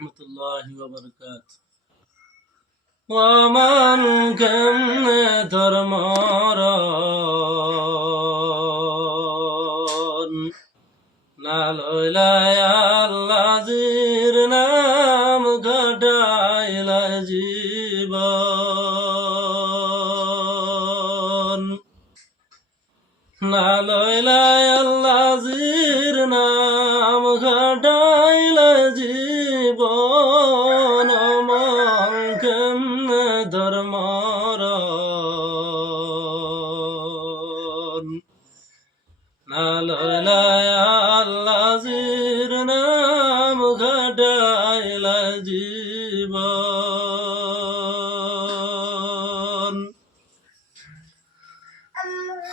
রহমতুল্লাহি ওয়া বারাকাতুহু। ওয়ামান কেমনে ধর্মরন না লইলায় আল্লাহর নাম ঘটাইলা জীবন না লইলায় আল্লাহর নাম ঘটাইলা জীবন ওমান কেমনে ধর্মরন না লইলায় আল্লাহর নাম ঘটাইলা জীবন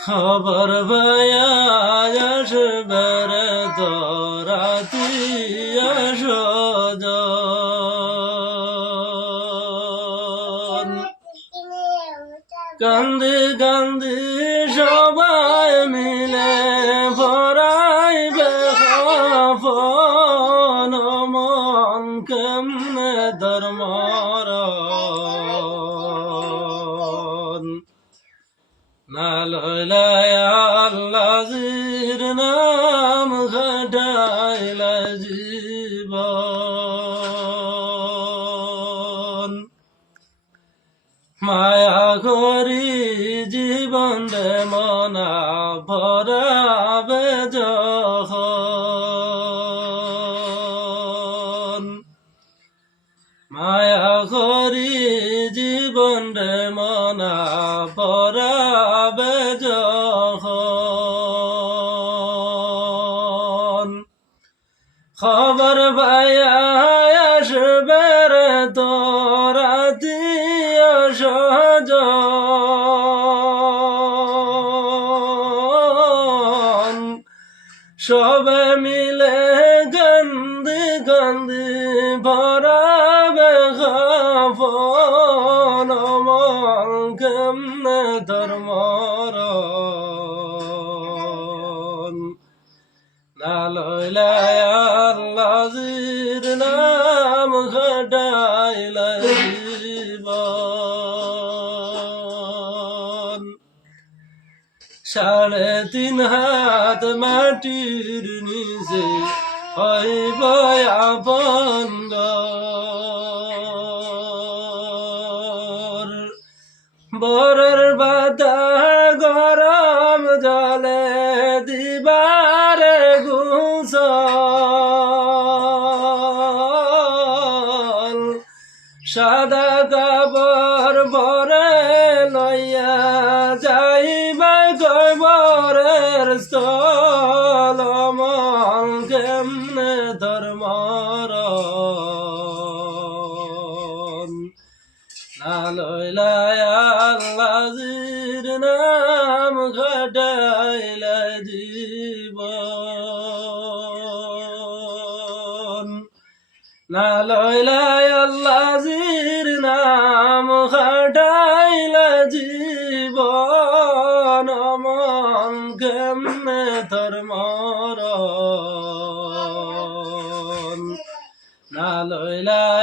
খবর পায়া আসবার তোরাতি আসজন কান্দি কান্দি সবাই মিলে পড়াইবে খফন মন কেমনে ধর্মরন না লইলায় আল্লাহর নাম ঘটাইলা জীবন মায়া করি জীবন রে মনা ভরাবে যখন মায়া করি জীবন রে মনা ভরাবে যখন খবর পাইয়া আসবে রে তোরাতি আসজন সবে মিলে গন্দি গন্দি ভরাবে খফন ওমান কেমনে ধর্মরন না লইলায় আল্লাহর নাম ঘটাইলা জীবন 3.5 হাত মাটির নিচে হইব আপন ঘর বরের বাতা গরম জলে দিবারে গুসল সাদা কাপড় বরে লইয়া যাইবাই কবরের স্থল মন কেমনে ধর্মরন না লইলায় আল্লাহর নাম ঘটাইলা জীবন না লইলায় আল্লাহর নাম ঘটাইলা জীবন মন কেমনে ধর্মরন না লইলায়